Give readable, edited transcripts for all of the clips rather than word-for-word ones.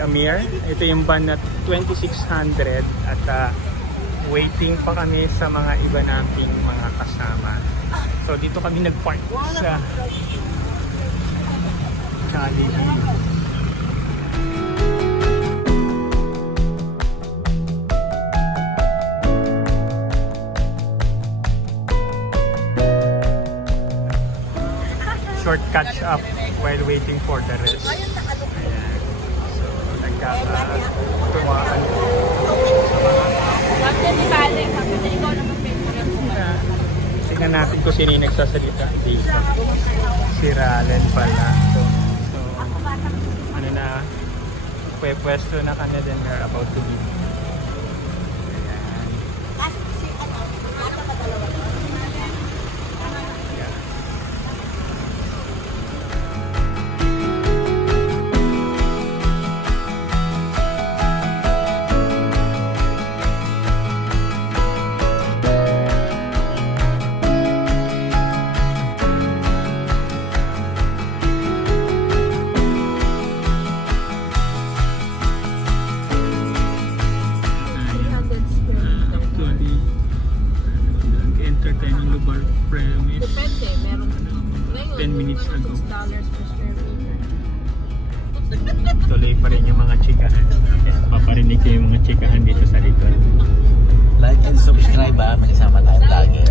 Amir. Ito yung van na 2600 at waiting pa kami sa mga iba nating mga kasama. So dito kami nagpark sa Jollibee. Short catch up while waiting for the rest. Ayan. So nagkakatuwaan. Tingnan natin kung sino yung nagsasalita dito. Si Ralen pala. So ano na, pwesto na kanya din, they're about to leave. Tuloy pa rin yung mga chikahan. Paparinig ko yung mga chikahan dito sa likod. Like and subscribe ha, magsama tayong vlogger.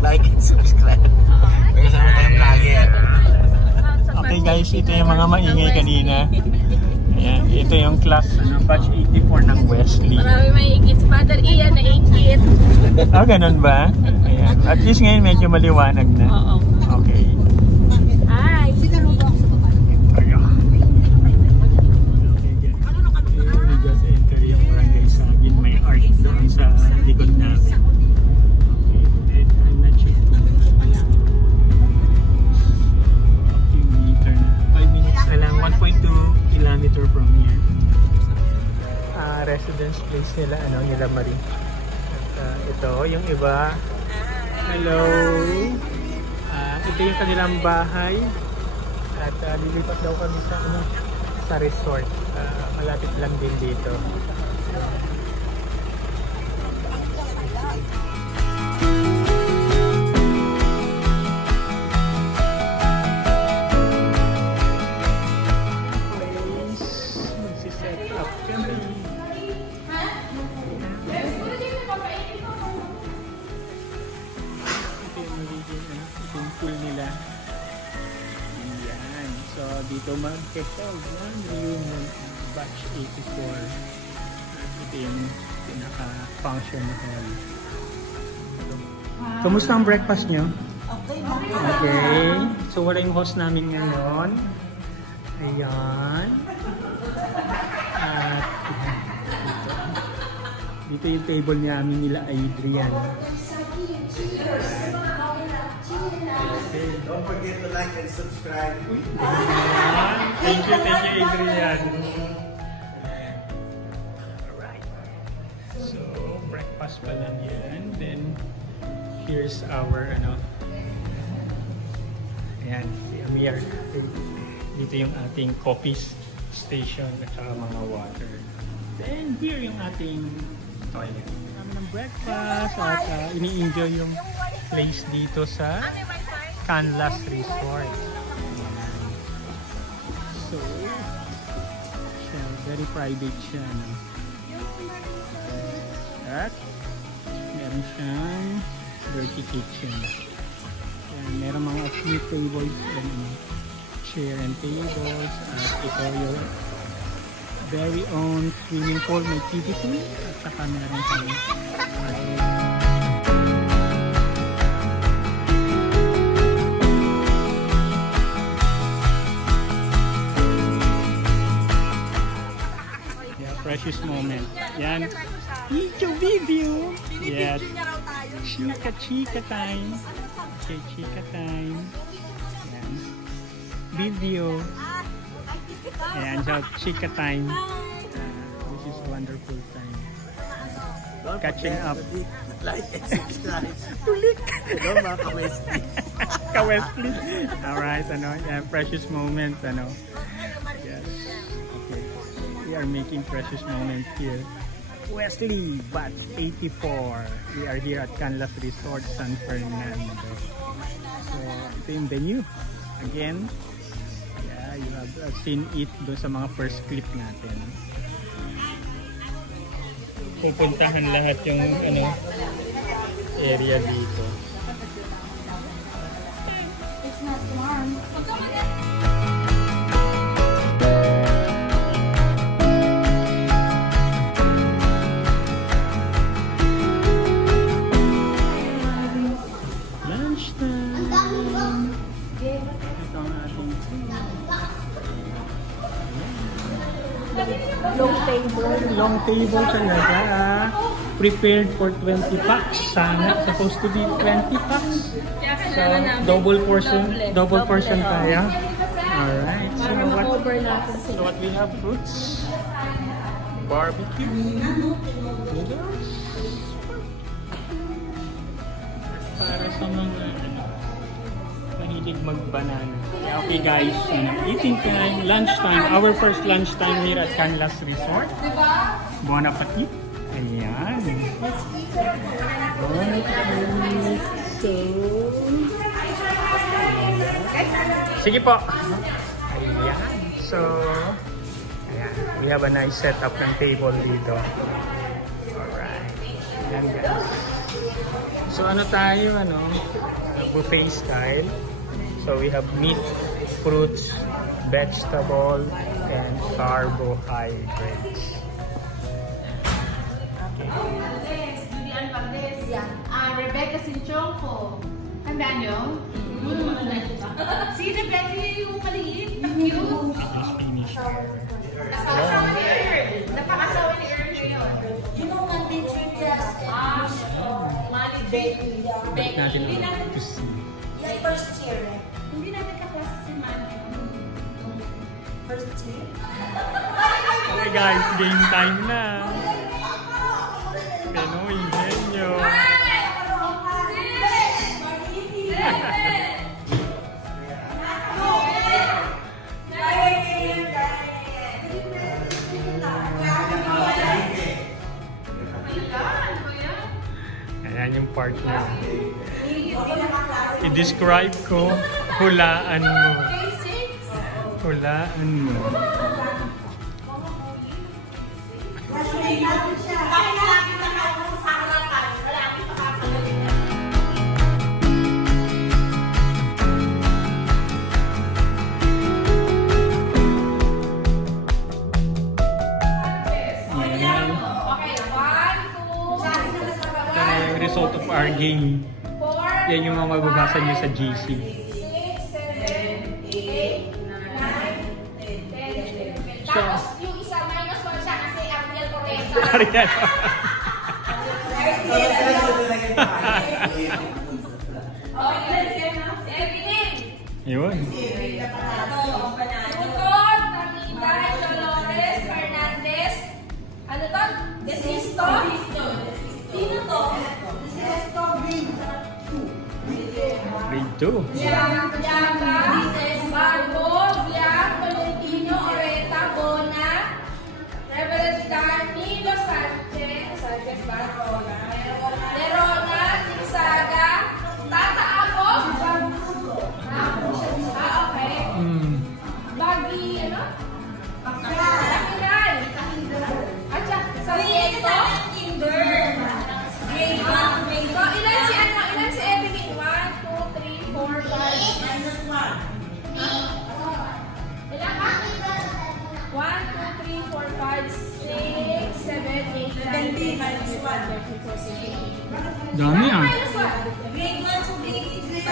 Like and subscribe. Magsama tayong vlogger. Okay guys, ito yung mga maingay kanina. Ayan, ito yung class batch 84 ng Wesley. Marami maingit. Father Ian naingit. Ganun ba? Ayan. At least ngayon medyo maliwanag na. Oo. Okay. Hi! Likod namin. Okay, I'm not sure. 5 minutes na lang, 1.2 kilometer from here. Residence place nila, nila Marie. At ito, yung iba. Hello! Ito yung kanilang bahay. At lilipat daw kami sa resort. Malapit lang din dito. Dito mag-check-out ng reunion batch 84. Ito yung pinaka-function hall. Kamusta ang breakfast nyo? Okay. So wala yung host namin ngayon. Ayan. At dito yung table namin nila Adrian. Don't forget to like and subscribe. Thank you, Adrian. Alright. So, breakfast pa lang yan. Then, here's our, ayan, si Amir. Dito yung ating coffee station at saka mga water. Then, here yung ating toilet. Kami ng breakfast at ini-enjoy yung place dito sa Canlas Resort. So, very private siya. At meron siyang dirty kitchen. Ayan, meron mga few tables and chair and tables. At ito yung very own swimming pool, may kiddie pool. At saka meron siyang precious moment. Yan. Video video. Yes. Chika time. Okay, chika time. Yan. Video. Ayan, so chika time. This is wonderful time. Catching up. Like and subscribe. Tulik. Hello mga ka-Wesley. Ka-Wesley. Alright, yeah, precious moment, Yes. Okay. We are making precious moment here. Wesley, batch 84. We are here at Canlas Resort, San Fernando. So, ito yung venue. Again, yeah, you have seen it doon sa mga first clip natin. Pupuntahan lahat yung area dito. It's not warm. Long table talaga. Prepared for 20 packs. Sana supposed to be 20 packs. So double portion kaya. Alright. So what we have, fruits, barbecue, noodles, para sa mga mahilig mag-banana. Okay guys, eating time, lunchtime, our first lunchtime here at Canlas Resort. Bon appetit! Ayan. Bon appetit! So, sige po! Ayan. So, ayan. We have a nice setup ng table dito. Alright. Ayan guys. So ano tayo, buffet style. So we have meat, fruits, vegetable, and carbohydrates. Rebecca Sinchonko. Tandaan nyo? Si Rebecca yung maliit. Cute. Napakasawa ni Earl ngayon. You know one thing, Trivia's Balik natin to see. Yeah, first year. Hindi natin kaklase si Manny. First year? Okay guys, game time na. Pinoy Ingenio. Ayan yung part niya. I-describe ko, hulaan mo. Hulaan mo. Result of our game. Yan yung mga mababasa niyo sa GC. 6, 7, 8, 9, 10. Tapos yung isa minus 1 siya kasi Ariel Correza. Ariel. Yun. Tuton, Tamibay, Dolores, Fernandez. Ano to? Desisto? Sino to? Desisto, Grade 2. Yaga, Barbo, Biak, Tolentino, Oreta, Bona, Reverend Danilo Sanchez Barona, Lerona, Zigzaga, Tata Ako. Okay. Bagi, ano? Kakiral. At Sarmiento. Grade 1. So, ilan si Evelyn? 1, 2, 3, 4, 5. Ilan ka? 1, 2, 3, 4, 5, 6, 7, 8, 9, 10. Dami ah. Grade 1 to grade 3.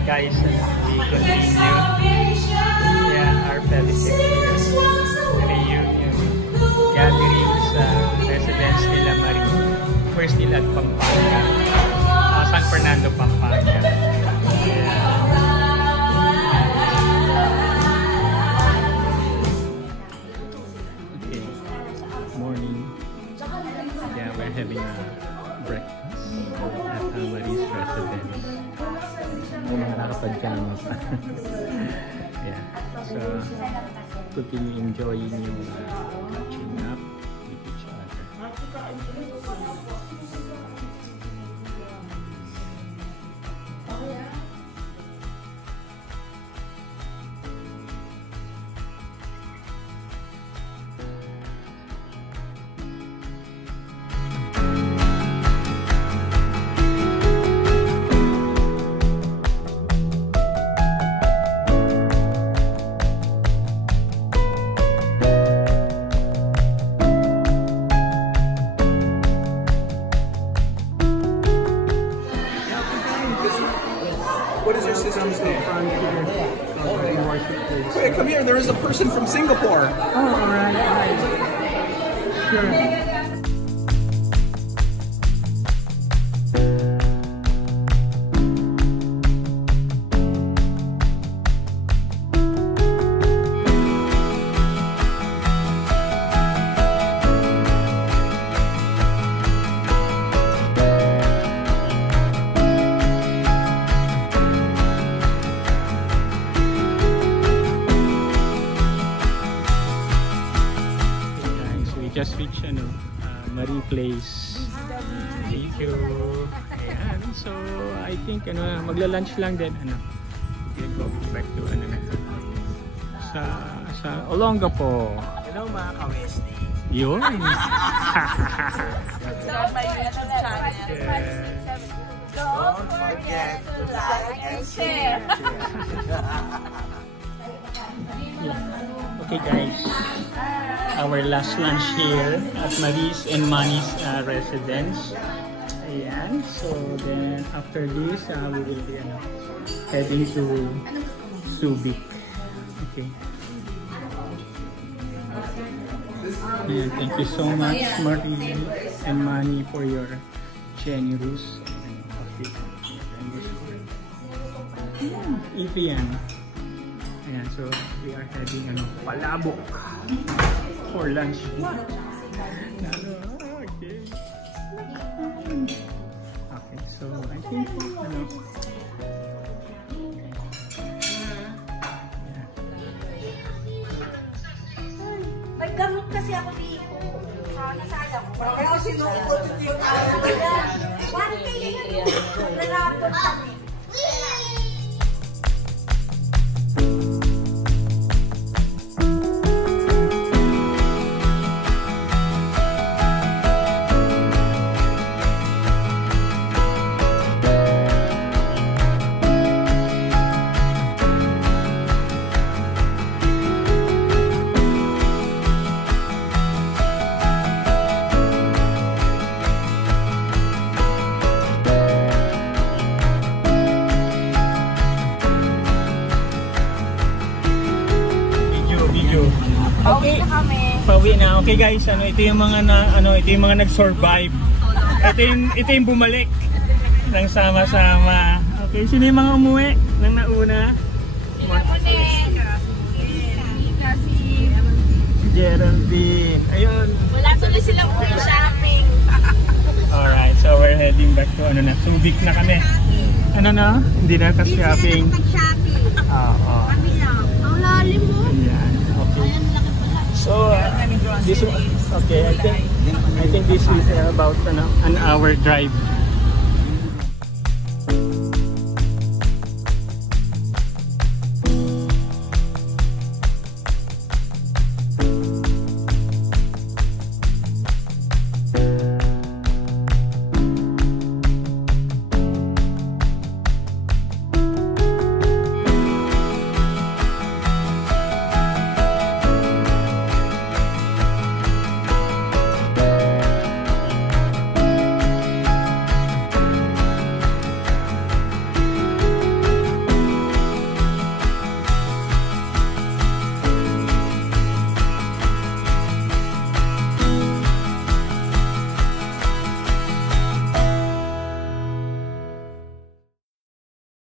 guys, we continue our fellowship reunion gathering sa residence nila Marie. First nila at Pampanga, San Fernando, Pampanga. Okay, morning. Yeah, we're having a breakfast at Marie's residence. May mga nakapag-jama pa. Yeah, so continue enjoying yung catching up with each other. What is your Sesame Street front here? Wait, come here. There is a person from Singapore. Oh, alright. Sure. Just reach Marie Place. Thank you. Ayan. So I think magla-lunch lang din we'll go back to sa Olongapo. Hello mga ka-Westy. Yun. Don't forget to like and share. Okay guys, our last lunch here at Marie's and Manny's residence. Ayan, so then after this we will be heading to Subic. Okay. Ayan, thank you so much Marie and Manny for your generous Ipian. Ayan, so we are heading Palabok for lunch. Okay. Okay, so I think May gamot kasi ako dito. Nasayang ko. Kaya ako sinukot yung one day yun. Lalapot kami. Okay. Pauwi na. Okay guys, ito yung mga ito yung mga nag-survive. Ito yung bumalik ng sama-sama. Okay, sino yung mga umuwi nang nauna? Geraldine. Ayun. Wala tuloy silang shopping. Alright, so we're heading back to Subic na kami. Hindi na ka-shopping. Oo. Ang lalim mo. Yan. Okay. So this okay, I think this is about an hour drive